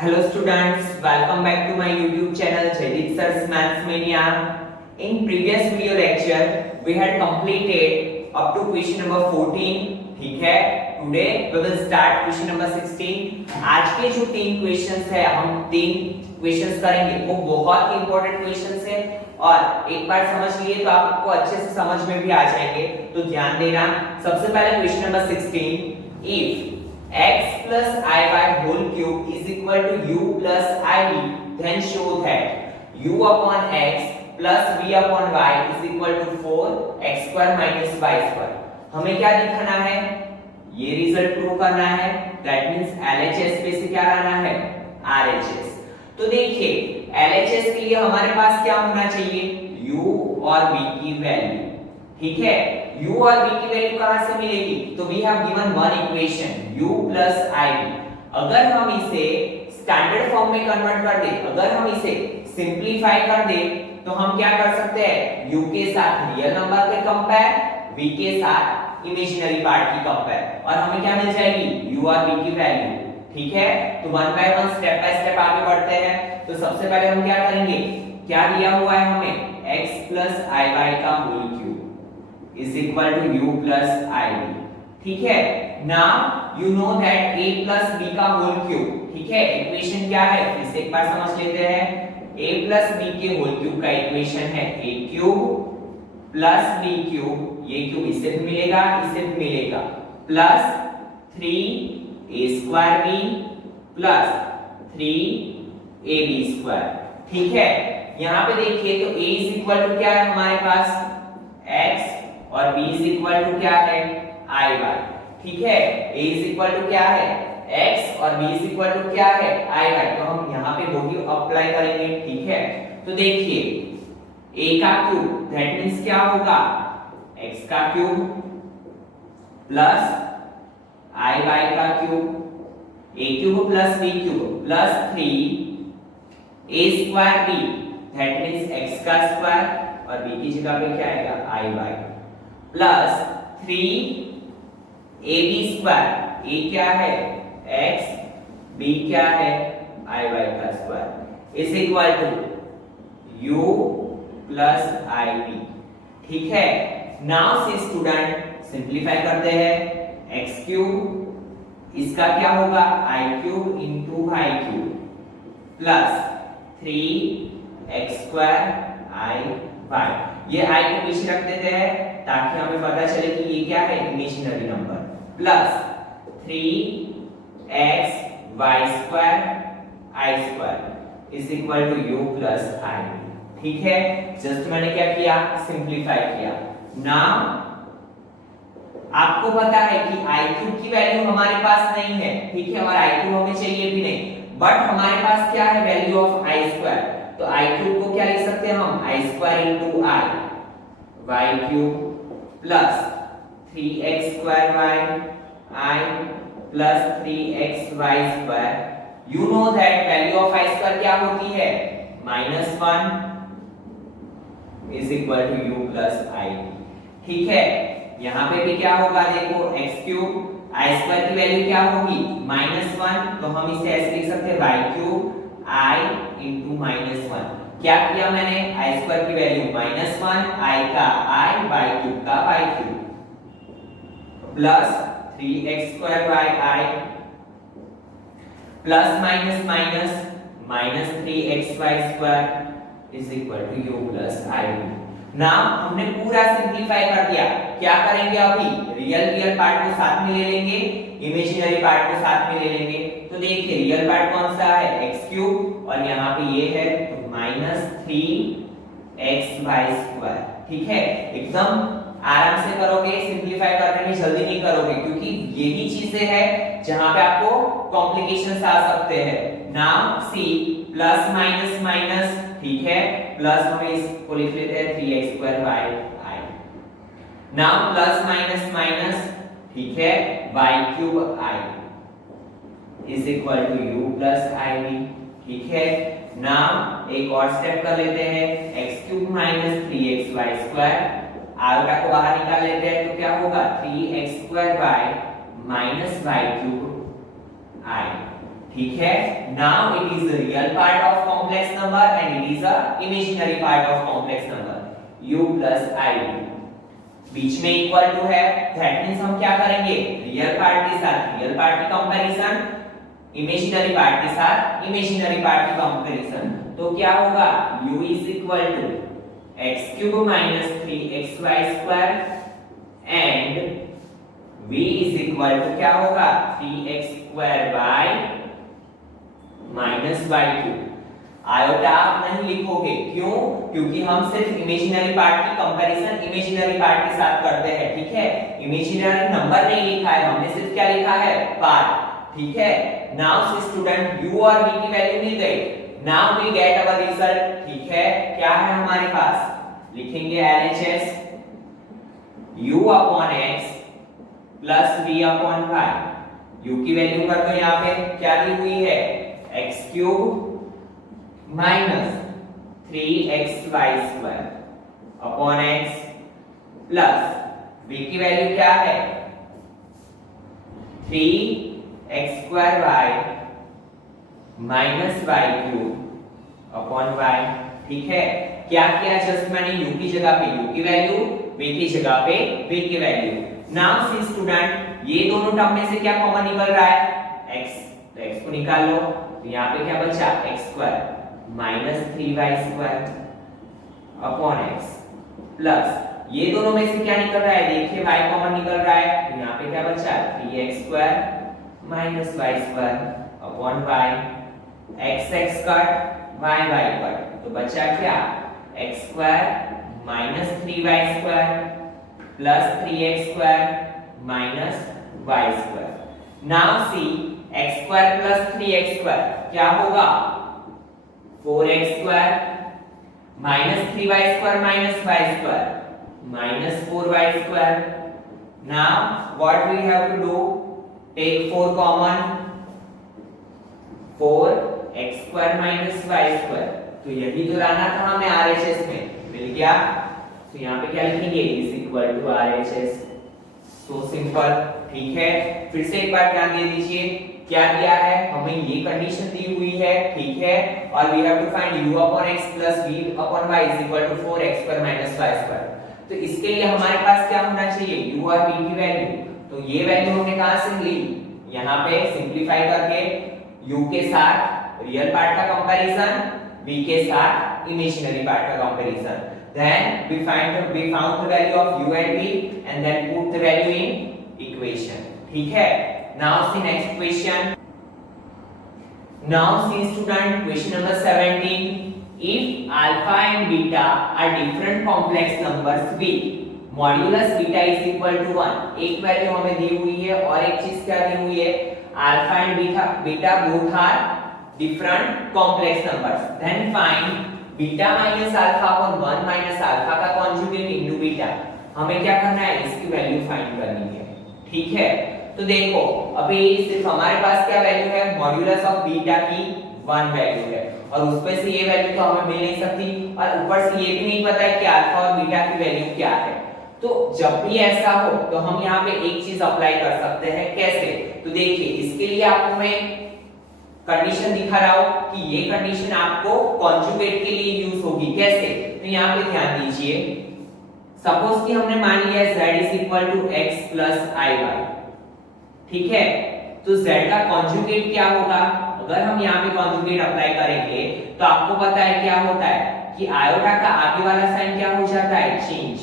Hello students, welcome back to my YouTube channel Jaideep Sir's Maths Mania. In previous video lecture, we had completed up to question number 14. ठीक है, today we will start question number 16. आज के जो 3 questions है, हम 3 questions करेंगे, वो बहुत ही important questions है और एक बार समझ लिए तो आपको अच्छे से समझ में भी आ जाएंगे. तो ध्यान देना. सबसे पहले question number 16. If x plus iy whole cube is equal to u plus iv, then show that u upon x plus v upon y is equal to 4x square minus y square. हमें क्या दिखाना है? ये result prove करना है. That means LHS पे से क्या लाना है? RHS. तो देखिए LHS के लिए हमारे पास क्या होना चाहिए? u और v की वैल्यू. ठीक है, u और v की वैल्यू कहां से मिलेगी? तो we have given one equation u plus iv. अगर हम इसे स्टैंडर्ड फॉर्म में कन्वर्ट कर दे, अगर हम इसे सिंपलीफाई कर दे, तो हम क्या कर सकते हैं? u के साथ रियल नंबर के कंपेयर, v के साथ इमेजिनरी पार्ट की कंपेयर, और हमें क्या मिल जाएगी? u और v की वैल्यू. ठीक है, तो one by one step by step आगे बढ़ते हैं. तो सबसे पहले हम क्या करेंगे? क्या दिया हुआ है हमें? x प्लस iy का whole cube is equal to u plus iv. ठीक है, now you know that a plus b का होल क्यूब. ठीक है, इक्वेशन क्या है? फिर से एक बार समझ लेते हैं. a plus b के होल क्यूब का इक्वेशन है a cube plus b cube. ये क्यूब इससे भी मिलेगा, इससे भी मिलेगा, plus 3a square b plus 3ab square. ठीक है, यहाँ पे देखिए तो a इज इक्वल टू क्या है हमारे पास? x और b इज इक्वल टू क्या है? iy. ठीक है, a इज इक्वल टू क्या है? x और b इज इक्वल टू क्या है? iy. तो हम यहाँ पे वही अप्लाई करेंगे. ठीक है, तो देखिए a का क्यूब दैट मींस क्या होगा? x का क्यूब प्लस iy का cube, a cube plus b cube plus 3a square b that means x का स्क्वायर, और b की जगह पे क्या आएगा? iy plus 3ab square. a क्या है? x, b क्या है? iy का square is equal to u plus ib. ठीक है, नाउ सी स्टूडेंट सिंपलीफाई करते हैं. x क्यूब इसका क्या होगा? i cube into y cube plus 3x square iy. ये i को पीछे रख देते हैं ताकि हमें पता चले कि ये क्या है? Imaginary number, plus 3x y square i square is equal to u plus i. ठीक है, जस्ट मैंने क्या किया? सिंपलीफाई किया. नाउ आपको पता है कि i क्यूब की वैल्यू हमारे पास नहीं है. ठीक है, और i क्यूब हमें चाहिए भी नहीं, बट हमारे पास क्या है? Value of i square. तो i क्यूब को क्या लिख सकते हैं हम? i square into i y cube plus 3x square y i plus 3x y square. You know that value of i square क्या होती है? -1 is equal to u plus i. ठीक है, यहाँ पे भी क्या होगा? देखो x क्यूब i स्क्वायर की वैल्यू क्या होगी? -1. तो हम इसे ऐसे लिख सकते हैं y क्यूब i इंटू -1. क्या किया मैंने? i स्क्वायर की वैल्यू -1, i का i, y क्यूब का y cube plus 3x square y i plus minus minus minus 3xy square is equal to u plus i. Now हमने पूरा simplify कर दिया. क्या करेंगे अभी? रियल पार्ट को साथ में ले लेंगे, इमेजिनरी पार्ट को साथ में ले लेंगे. तो देखिए रियल पार्ट कौन सा है? x क्यूब, और यहाँ पे ये है -3xy स्क्वायर. ठीक है, एकदम आराम से करोगे, सिंपलीफाई करने में जल्दी नहीं करोगे, क्योंकि यही चीजें हैं जहां पे आपको कॉम्प्लिकेशंस आ सकते हैं. Now see plus minus minus. ठीक है, प्लस हमें इसको लिख लेते हैं 3x square y i. Now plus minus minus. ठीक है, y cube i is equal to u plus iv. ठीक है, नाउ एक और स्टेप कर लेते हैं. x cube minus 3xy square, alpha को बाहर निकाल लेते हैं तो क्या होगा? 3x square y minus y cube i ठीक है। Now it is the real part of complex number and it is a imaginary part of complex number u plus i बीच में इक्वल टू है, दैट मींस हम क्या करेंगे, real part के साथ real part की कंपैरिजन, इमेजिनरी पार्ट के साथ इमेजिनरी पार्ट की कंपैरिजन। तो क्या होगा, u is equal to x cube minus 3xy square and v is equal to क्या होगा 3x square y minus y cube. Iota आप नहीं लिखोगे, क्यों, क्योंकि हम सिर्फ इमेजिनरी पार्ट की कंपैरिजन इमेजिनरी पार्ट के साथ करते हैं, ठीक है। इमेजिनरी नंबर नहीं लिखा है हमने, सिर्फ क्या लिखा है, पार्ट, ठीक है। नाउ से स्टूडेंट u और v की वैल्यू मिल गई, now we get our result, ठीक है। क्या है हमारे पास, लिखेंगे LHS u upon x plus v upon y। u की वैल्यू कर दो, यहाँ पे क्या दी हुई है, x cube minus 3xy square upon x plus v की वैल्यू क्या है 3x square y minus y cube upon y, ठीक है। क्या किया, जस्ट मैंने u की जगह पे u की वैल्यू, v की जगह पे v की वैल्यू। नाउ सी स्टूडेंट, ये दोनों टर्म में से क्या कॉमन निकल रहा है, x, तो x को निकाल लो, तो यहाँ पे क्या बचा, x square minus 3y square upon x plus ये दोनों में से क्या निकल रहा है, देखिए y कॉमन निकल रहा है, तो यहाँ पे क्या बचा 3x square minus y square upon y, x cut y cut, तो बचा क्या x square minus 3y square plus 3x square minus y square. Now see x square plus 3x square क्या होगा 4x square minus 3y square minus y square minus 4y square. Now what we have to do, take 4 common, 4x square minus y square, तो यही तो लाना था हमें RHS में, मिल गया। तो यहाँ पे क्या लिखेंगे, is equal to RHS, so simple, ठीक है। फिर से एक बार ध्यान दे दीजिए, क्या दिया है हमें, ये कंडीशन दी हुई है, ठीक है, और we have to find u upon x plus v upon y is equal to 4x square minus y square. तो इसके लिए हमारे पास क्या होना चाहिए, u और v की वैल्यू, तो ये वैल्यू हमने कहां से ली, यहाँ पे सिंपलीफाई करके u के साथ रियल पार्ट का कंपैरिजन, v के साथ इमेजिनरी पार्ट का comparison, then we found the value of u and v and then put the value in equation, ठीक है। Now see next question. Now see student question number 17. If alpha and beta are different complex numbers b, modulus beta is equal to 1. एक value हमें दी हुई है और एक चीज क्या दी हुई है, alpha and beta both are different complex numbers. Then find beta minus alpha upon 1 minus alpha का conjugate into beta. हमें क्या करना है, इसकी वैल्यू फाइंड करनी है, ठीक है। तो देखो अभी सिर्फ हमारे पास क्या वैल्यू है, मॉड्यूलस ऑफ बीटा की 1 वैल्यू है, और उसपे से ये वैल्यू तो हमें मिल नहीं सकती, और ऊपर से ये भी नहीं पता है कि अल्फा और बीटा की वैल्यू क्या है। तो जब भी ऐसा हो तो हम यहाँ पे एक चीज अप्लाई कर सकते हैं, कैसे, तो देखिए इसके लिए आपको मैं कंडीशन दिखा रहा हूं कि ये कंडीशन आपको कॉन्जुगेट के लिए यूज होगी, कैसे, तो यहाँ पे ध्यान दीजिए, सपोज कि हमने मान लिया z is equal to x plus iy, ठीक है। तो z का कॉन्जुगेट क्या होगा, अगर हम यहाँ पे कॉन्जुगेट अप्लाई करेंगे तो आपको पता है क्या होता है कि आयोटा का आगे वाला साइन क्या हो जाता है, change,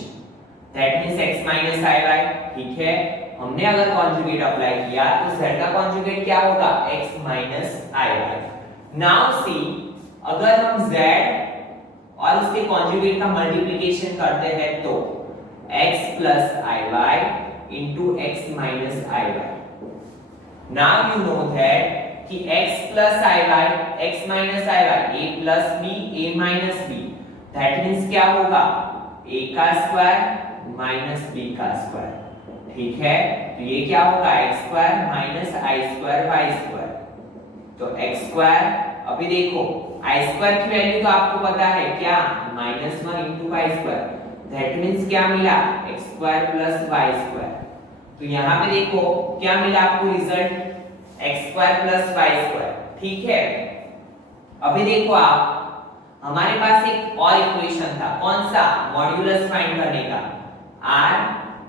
that means x minus iy, ठीक है। हमने अगर कॉन्जुगेट अप्लाई किया तो z का कॉन्जुगेट क्या होगा, x minus iy। Now see, अगर हम z और उसके कॉन्जुगेट का मल्टीप्लिकेशन करते हैं तो x plus iy into x minus iy. Now you know that कि x plus iy, x minus iy, a plus b, a minus b. That means क्या होगा, a का स्क्वायर माइनस b का square, ठीक है। तो ये क्या होगा, x square minus i square y square, तो x स्क्वायर, अभी देखो i स्क्वायर की वैल्यू तो आपको पता है क्या, -1 into y square, that means क्या मिला, x square plus y square. तो यहाँ पे देखो क्या मिला आपको result, X square plus Y square, ठीक है। अभी देखो आप, हमारे पास एक और इक्वेशन था, कौन सा, मॉड्यूलस फाइंड करने का। आर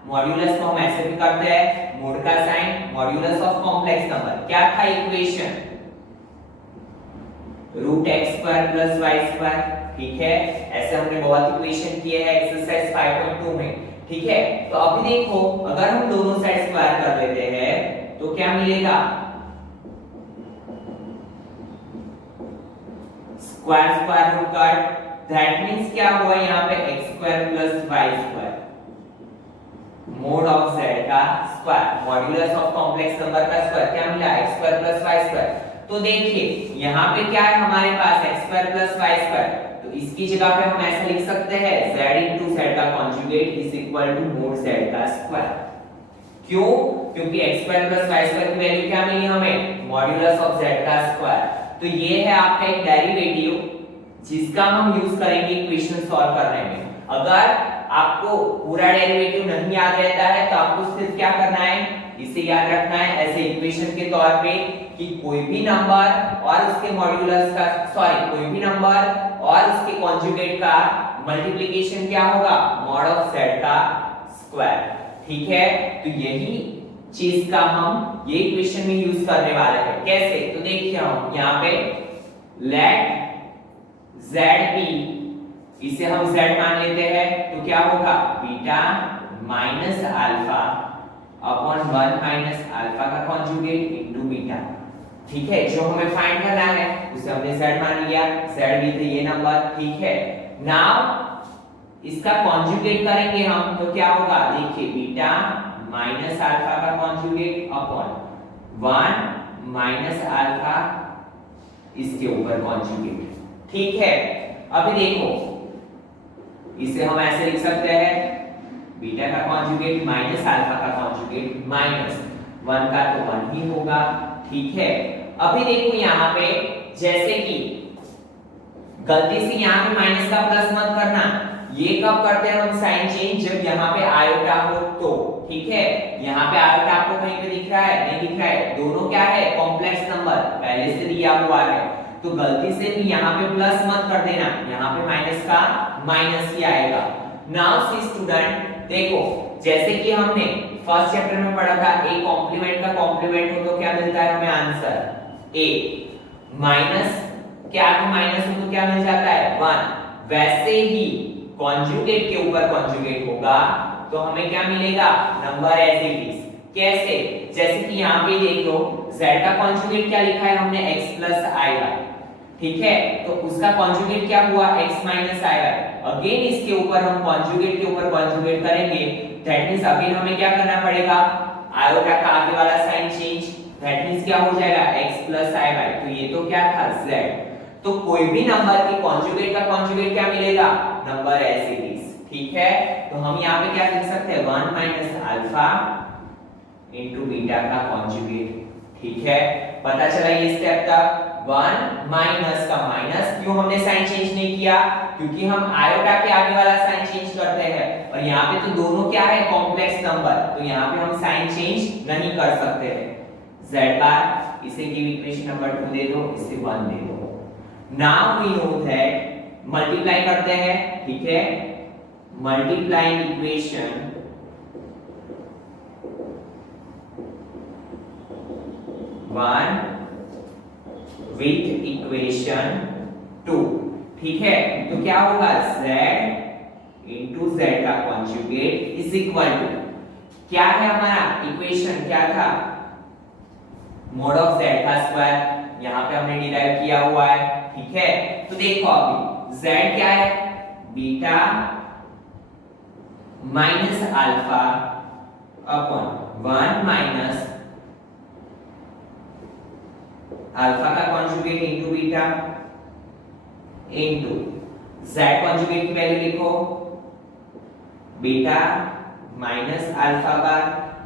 मॉड्यूलस को हम ऐसे भी करते हैं, मोड का sign, modulus of complex number, क्या था equation, root X square plus Y square, ठीक है। ऐसे हमने बहुत इक्वेशन किए हैं एक्सरसाइज 5.2 में, ठीक है। तो अभी देखो, अगर हम दोनों साइड स्क्वायर कर लेते हैं तो क्या मिलेगा, square square root cut, that means क्या हुआ यहाँ पे x square plus Y square, mod of z का square, modulus of complex number का स्क्वायर, क्या मिला, x square plus Y square. तो देखिए यहाँ पे क्या है हमारे पास, x square plus Y square, तो इसकी जगह पे हम ऐसा लिख सकते हैं z into z का conjugate is equal to mode z का स्क्वायर। क्यों, क्योंकि X square plus Y square की वैल्यू क्या मिली हमें, मॉड्यूलस ऑफ z का स्क्वायर। तो ये है आपका एक डेरिवेटिव जिसका हम यूज करेंगे इक्वेशन सॉल्व करने में। अगर आपको पूरा डेरिवेटिव नहीं याद रहता है तो आपको सिर्फ क्या करना है, इसे याद रखना है ऐसे इक्वेशन के तौर पे कि कोई भी नंबर और उसके मॉड्यूलस का, सॉरी, कोई भी नंबर और उसके कॉन्जुगेट का मल्टीप्लिकेशन क्या होगा, मॉड ऑफ z का स्क्वायर, ठीक है। तो यही चीज का हम ये इक्वेशन में यूज करने वाले हैं। कैसे, तो देखिए हम यहाँ पे लेट z बी, इसे हम z मान लेते हैं, तो क्या होगा, beta minus alpha upon 1 minus alpha का कॉन्जुगेट इनटू बीटा, ठीक है। जो हमें फाइंड करना है उसे हमने z मान लिया, z भी तो ये नंबर, ठीक है। नाउ इसका कॉन्जुगेट करेंगे हम तो क्या होगा, देखिए बीटा माइनस अल्फा का कॉन्जुगेट अपॉन 1 माइनस अल्फा इसके ऊपर कॉन्जुगेट, ठीक है। अभी देखो इसे हम ऐसे लिख सकते हैं, बीटा का कॉन्जुगेट माइनस अल्फा का कॉन्जुगेट माइनस 1 का तो 1 ही होगा, ठीक है। अभी देखो यहाँ पे, जैसे कि गलती से यहाँ पे माइनस का प्लस मत करना, ये कब करते हैं हम साइन चेंज, जब यहाँ पे आयोटा हो तो, ठीक है। यहाँ पे आयोटा आपको कहीं पे दिख रहा है, नहीं दिख रहा है, दोनों क्या है, कॉम्प्लेक्स नंबर पहले से दिया हुआ है, तो गलती से भी यहाँ पे प्लस मत कर देना, यहाँ पे माइनस का माइनस ही आएगा। नाउ सी स्टूडेंट, देखो जैसे कि हमने फर्स्ट चैप्टर में पढ़ा था, a कॉम्प्लीमेंट का कॉम्प्लीमेंट हो तो क्या मिलता है हमें आंसर, a माइनस क्या आगे माइनस हो तो क्या मिल जाता है 1। वैसे ही कॉन्जुगेट के ऊपर कॉन्जुगेट होगा तो हमें क्या मिलेगा, नंबर एज इट इज। कैसे, जैसे कि यहाँ पे देख लो, z का कॉन्जुगेट क्या लिखा है हमने, x प्लस i y, ठीक है। तो उसका कॉन्जुगेट क्या हुआ, x minus i y। Again इसके ऊपर हम कॉन्जुगेट के ऊपर कॉन्जुगेट करेंगे, दैट मींस अगेन हमें क्या करना पड़ेगा, आयोटा का आगे वाला साइन चेंज, दैट मींस क्या हो जाएगा, x प्लस i y। तो ये तो क्या था, z। तो कोई भी नंबर की कॉन्जुगेट का कॉन्जुगेट क्या मिलेगा, नंबर एज इट इज, ठीक है। तो हम यहाँ पे क्या लिख सकते हैं, 1 माइनस अल्फा इनटू बीटा का कॉन्जुगेट, ठीक है। पता चला ये स्टेप तक, 1 माइनस का माइनस, क्यों हमने साइन चेंज नहीं किया, क्योंकि हम आयोटा के आगे वाला साइन चेंज करते हैं, और यहाँ पे तो दोनों क्या है, कॉम्प्लेक्स नंबर, तो यहाँ पे हम साइन चेंज नहीं कर सकते हैं। z बार, इसे गिव इक्वेशन नंबर 2 दे दो, इसे 1 दे दो। Now we know that, multiply करते हैं, ठीक है। मल्टीप्लाइंग इक्वेशन 1 विथ इक्वेशन 2, ठीक है। तो क्या होगा, z into z का कॉन्जुगेट इज इक्वल टू, क्या है हमारा इक्वेशन, क्या था, मोड ऑफ z का स्क्वायर, यहाँ पे हमने डिराइव किया हुआ है, ठीक है। तो देखो अभी z क्या है, beta minus alpha upon 1 minus alpha का conjugate into beta into z conjugate की वैल्यू लिखो, beta minus alpha bar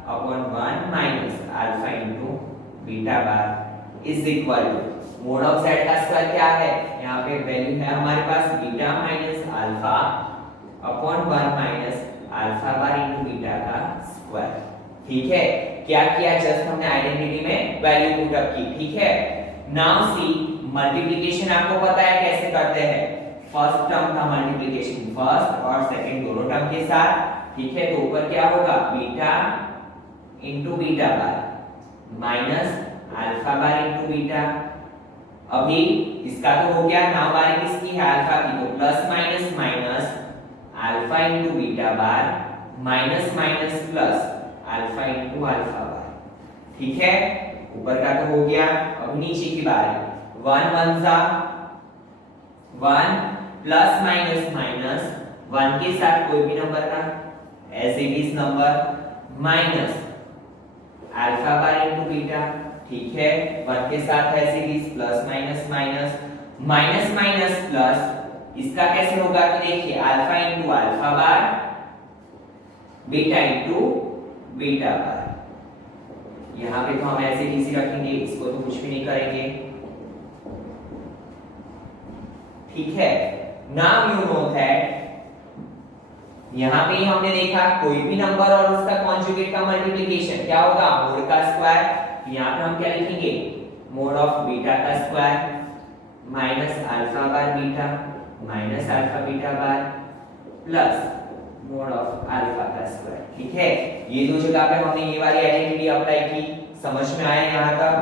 upon 1 minus alpha into beta bar is equal to, mod of z का स्क्वायर क्या है, यहाँ पे वैल्यू है हमारे पास beta minus alpha upon 1 minus alpha bar into beta का स्क्वायर, ठीक है। क्या किया, जस्ट हमने आइडेंटिटी में वैल्यू पुट अप की, ठीक है। नाउ सी मल्टीप्लिकेशन आपको पता है कैसे करते हैं, फर्स्ट टर्म का मल्टीप्लिकेशन फर्स्ट और सेकंड दोनों टर्म के साथ, ठीक है। तो ऊपर क्या होगा, beta into beta bar minus alpha bar into beta. अभी इसका तो हो गया, नाउ बारी किसकी है, अल्फा की, तो plus minus minus alpha into beta bar minus minus plus alpha into alpha bar, ठीक है। ऊपर का तो हो गया, अब नीचे की बारी, 1 1 सा 1 प्लस माइनस माइनस 1 के साथ कोई भी नंबर का as it is number minus alpha bar into beta, ठीक है। 1 के साथ as it is plus minus minus minus minus plus, इसका कैसे होगा कि देखिए alpha into alpha bar beta into beta bar, यहां पे तो हम ऐसे इजी रखेंगे, इसको तो कुछ भी नहीं करेंगे, ठीक है। नाउ यू नो दैट यहां पे हमने देखा कोई भी नंबर और उसका कॉन्जुगेट का मल्टीप्लिकेशन क्या होगा, मोड का स्क्वायर। यहां पे हम क्या लिखेंगे, मोड ऑफ बीटा का square minus alpha bar beta minus alpha beta bar plus mode of alpha का स्क्वायर, ठीक है। ये दो जगह पे हमने ये वाली आइडेंटिटी अप्लाई की, समझ में आया यहां तक।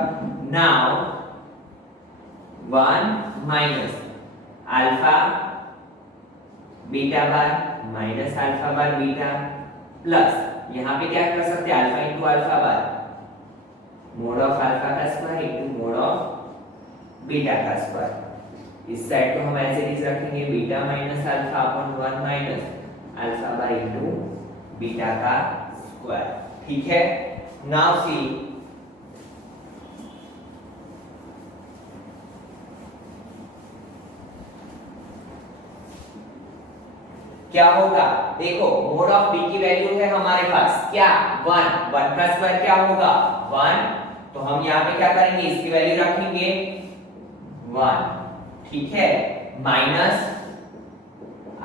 Now 1 minus alpha beta bar minus alpha bar beta plus, यहां पे क्या कर सकते हैं, alpha into alpha bar mod of alpha का square into mod of beta का स्क्वायर। इस साइड को हम ऐसे इज रखेंगे, beta minus alpha upon 1 minus alpha bar into beta का स्क्वायर, ठीक है। नाउ सी क्या होगा, देखो मोड ऑफ बी की वैल्यू है हमारे पास क्या, 1 1 का स्क्वायर क्या होगा 1, तो हम यहाँ पे क्या करेंगे, इसकी वैल्यू रखेंगे 1, ठीक है, minus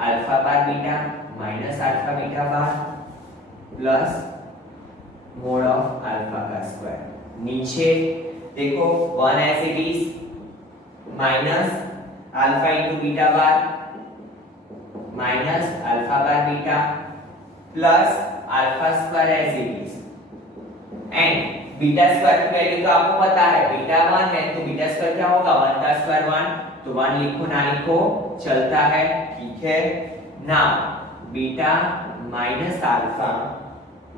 alpha bar beta minus alpha beta bar plus mode of alpha का स्क्वायर। नीचे देखो 1 ऐसे 20 minus alpha into beta bar minus alpha bar beta plus alpha square as it is and beta square की value तो आपको पता है, beta 1 है तो बीटा स्क्वायर क्या होगा, 1 का स्क्वायर 1, तो 1 लिखो ना लिखो चलता है, ठीक है। Now beta minus alpha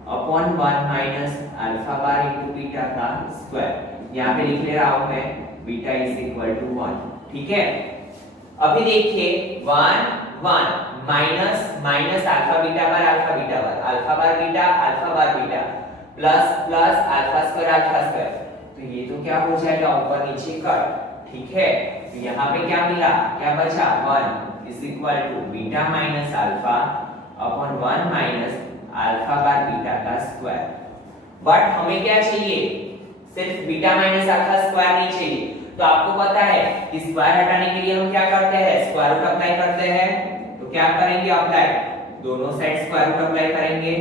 upon 1 minus alpha bar into beta का स्क्वायर, यहाँ पे लिख ले रहा हूं मैं बीटा इज इक्वल टू 1, ठीक है। अभी देखिए 1 1 minus minus alpha beta bar alpha bar beta plus plus alpha square, तो ये तो क्या हो जाएगा ऊपर नीचे कट, ठीक है। तो यहाँ पे क्या मिला, क्या बचा 1 is equal to beta minus alpha upon 1 minus alpha bar beta का स्क्वायर। बट हमें क्या चाहिए, सिर्फ बीटा माइनस अल्फा स्क्वायर नहीं चाहिए, तो आपको पता है कि स्क्वायर हटाने के लिए हम क्या करते हैं, स्क्वायर रूट अप्लाई करते हैं। तो क्या करेंगे, अप्लाई दोनों साइड स्क्वायर रूट अप्लाई करेंगे,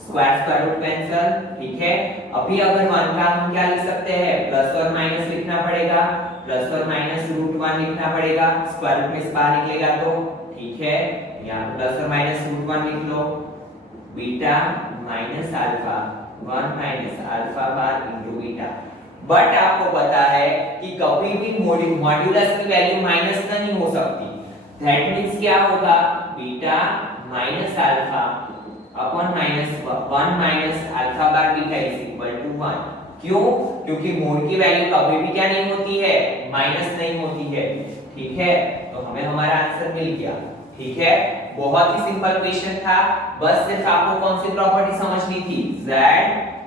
स्क्वायर रूट कैंसिल, ठीक है। अभी अगर 1 का हम क्या लिख सकते हैं, प्लस और माइनस लिखना पड़ेगा, प्लस और माइनस रूट 1 लिखना पड़ेगा, स्क्वायर रूट में से बाहर निकलेगा तो, ठीक है। यहाँ प्लस और माइनस रूट 1 लिख लो, beta minus alpha 1 minus alpha bar into beta. But आपको पता है कि कभी भी मॉड्यूलस की वैल्यू माइनस नहीं हो सकती, दैट मींस क्या होगा, beta minus alpha upon minus 1 minus alpha bar beta is equal to 1। क्यों, क्योंकि मोड की वैल्यू कभी भी क्या नहीं होती है, माइनस नहीं होती है, ठीक है। तो हमें हमारा आंसर मिल गया, ठीक है। बहुत ही सिंपल क्वेश्चन था, बस सिर्फ आपको कौन सी प्रॉपर्टी समझनी थी, z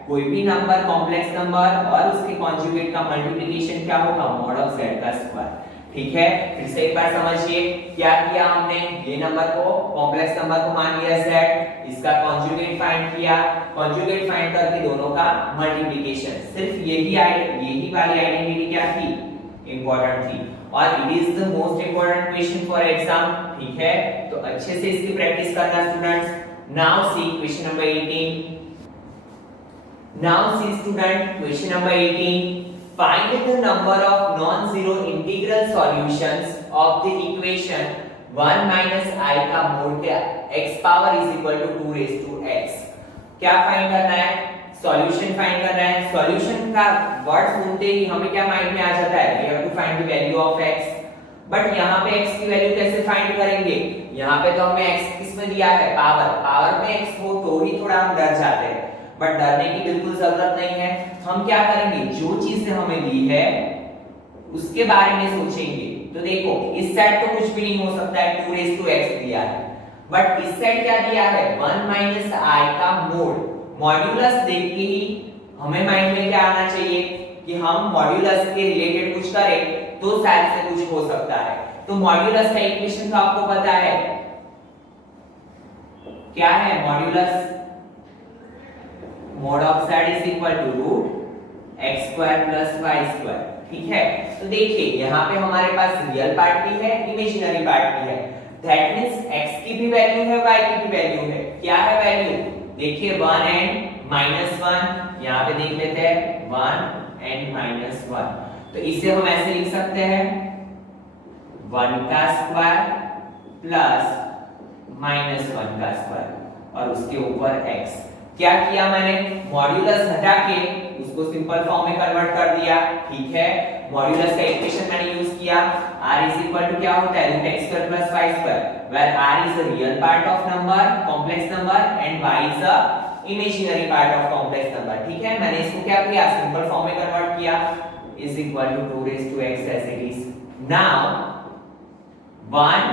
कोई भी नंबर कॉम्प्लेक्स नंबर और उसके कॉन्जुगेट का मल्टीप्लिकेशन क्या होगा, मॉड ऑफ z का स्क्वायर, ठीक है। फिर से एक बार समझिए क्या किया हमने, ये नंबर को कॉम्प्लेक्स नंबर को मान लिया z, इसका कॉन्जुगेट फाइंड किया, कॉन्जुगेट फाइंड करके दोनों का मल्टीप्लिकेशन, सिर्फ यही वाली आइडेंटिटी क्या थी, इंपॉर्टेंट थी और it is the most important question for exam, ठीक है। तो अच्छे से इसकी प्रैक्टिस करना students. Now see question number 18। Now see student question number 18, find the number of non-zero integral solutions of the equation 1 minus I का mode क्या x power is equal to 2 raise to x। क्या find करना है? Solution find करना है। Solution का word सुनते ही हमें क्या माइंड में आ जाता है? We have to find the value of x। But यहाँ पे x की वैल्यू कैसे फाइंड करेंगे? यहाँ पे तो हमें x किसमें दिया है? पावर। पावर में x हो तो ही थोड़ा हम डर जाते हैं, बट डरने की बिल्कुल जरूरत नहीं है। हम क्या करेंगे, जो चीजें हमें दी है उसके बारे में सोचेंगे। तो देखो इस साइड तो कुछ भी नहीं हो सकता है, 2 रेज टू x दिया है, बट इस साइड क्या दिया है? 1 माइनस i का मोड। मॉड्यूलस देख के ही हमें माइंड में क्या आना चाहिए कि हम मॉड्यूलस के रिलेटेड कुछ करें तो शायद से कुछ हो सकता है। तो मॉड्यूलस का इक्वेशन तो आपको पता है क्या है? Modulus mod of z is equal to root x square plus y square, ठीक है। तो देखिए यहाँ पे हमारे पास रियल पार्ट भी है, इमेजिनरी पार्ट भी है। दैट मींस x की भी वैल्यू है, y की भी वैल्यू है। क्या है वैल्यू? देखिए 1 एंड -1, यहाँ पे देख लेते हैं 1 एंड -1। तो इसे हम ऐसे लिख सकते हैं 1 का स्क्वायर प्लस -1 का स्क्वायर और उसके ऊपर x। क्या किया मैंने? मॉड्यूलस हटा के उसको सिंपल फॉर्म में कन्वर्ट कर दिया, ठीक है। मॉड्यूलस का इक्वेशन मैंने यूज किया, r इज इक्वल टू क्या होता है? Root x square plus y square, where r is the real part of number, complex number, and y is the imaginary part of complex number, ठीक है। मैंने इसको क्या किया? सिंपल फॉर्म में कन्वर्ट किया, is equal to 2 raise to x as it is. Now 1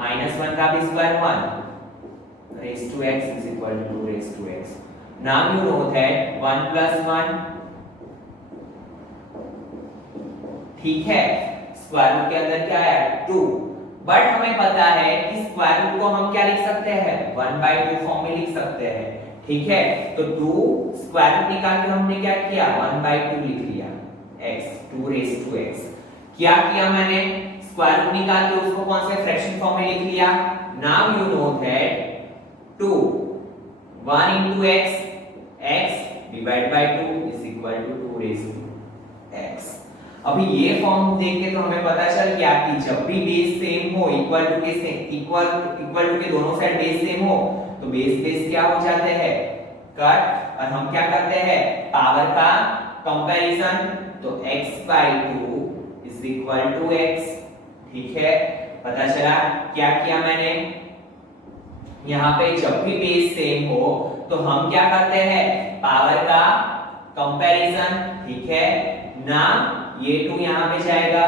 -1 का भी square 1 raised to x is equal to 2 raised to x. Now you know that 1 plus 1, ठीक है, स्क्वायर रूट के अंदर क्या है? 2। बट हमें पता है कि स्क्वायर रूट को हम क्या लिख सकते हैं? 1/2 फॉर्म में लिख सकते हैं, ठीक है। तो 2 स्क्वायर रूट निकाल के हमने क्या किया? 1/2 लिख लिया x, 2 raised to x। क्या किया मैंने? स्क्वायर रूट निकाल के उसको कौन से फ्रैक्शन फॉर्म में लिख लिया। Now you know that 2 1 into x, x divided by 2 is equal to 2 raised to x। अभी ये फॉर्म देख के तो हमें पता चल गया कि जब भी बेस सेम हो, इक्वल टू के दोनों साइड बेस सेम हो, तो बेस क्या हो जाते हैं? कट। और हम क्या करते हैं? पावर का कंपैरिजन। तो x by 2 is equal to x, ठीक है। पता चला क्या किया मैंने? यहाँ पे जब भी बेस सेम हो तो हम क्या करते हैं? पावर का कंपैरिजन, ठीक है ना। ये 2 यहाँ पे जाएगा,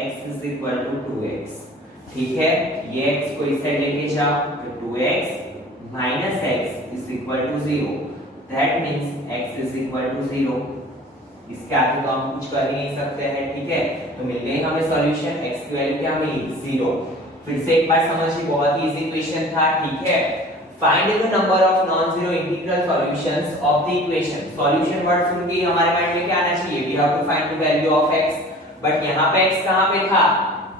x is equal to 2x, ठीक है। ये x को इस साइड लेके जाओ तो 2x minus x is equal to 0। That means x is equal to 0। इसके आगे तो हम कुछ कर ही नहीं सकते हैं, ठीक है। तो मिल गई हमें सॉल्यूशन, x की वैल्यू क्या मिली? 0। फिर से एक बार समझिए, बहुत ही इजी क्वेश्चन था, ठीक है। Find the number of non zero integral solutions of the equation. Solution word सुन के हमारे माइंड में क्या आना चाहिए? We have to find the value of x। But यहाँ पे x कहाँ पे था?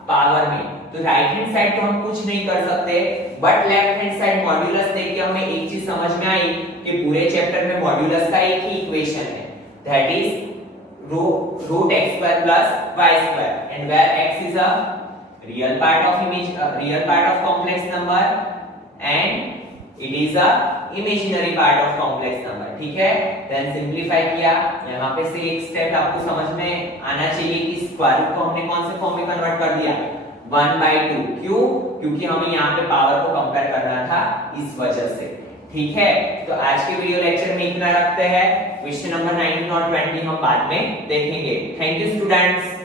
पावर में। तो राइट हैंड साइड तो हम कुछ नहीं कर सकते, but left hand side modulus देख के हमें एक चीज समझ में आई कि पूरे चैप्टर में मॉड्यूलस का एक ही इक्वेशन है, that is root x square plus y square, and where x is a real part of complex number and it is a imaginary part of complex number, ठीक है। देन सिंपलीफाई किया, यहाँ पे से एक स्टेप आपको समझ में आना चाहिए कि स्क्वायर रूट को हमने कौन से फॉर्म में कन्वर्ट कर दिया? 1/2। क्यों? क्योंकि हमें यहाँ पे पावर को कंपेयर करना था, इस वजह से, ठीक है। तो आज के वीडियो लेक्चर में इतना रखते हैं। क्वेश्चन नंबर 19 और 20 हम बाद में देखेंगे। Thank you students.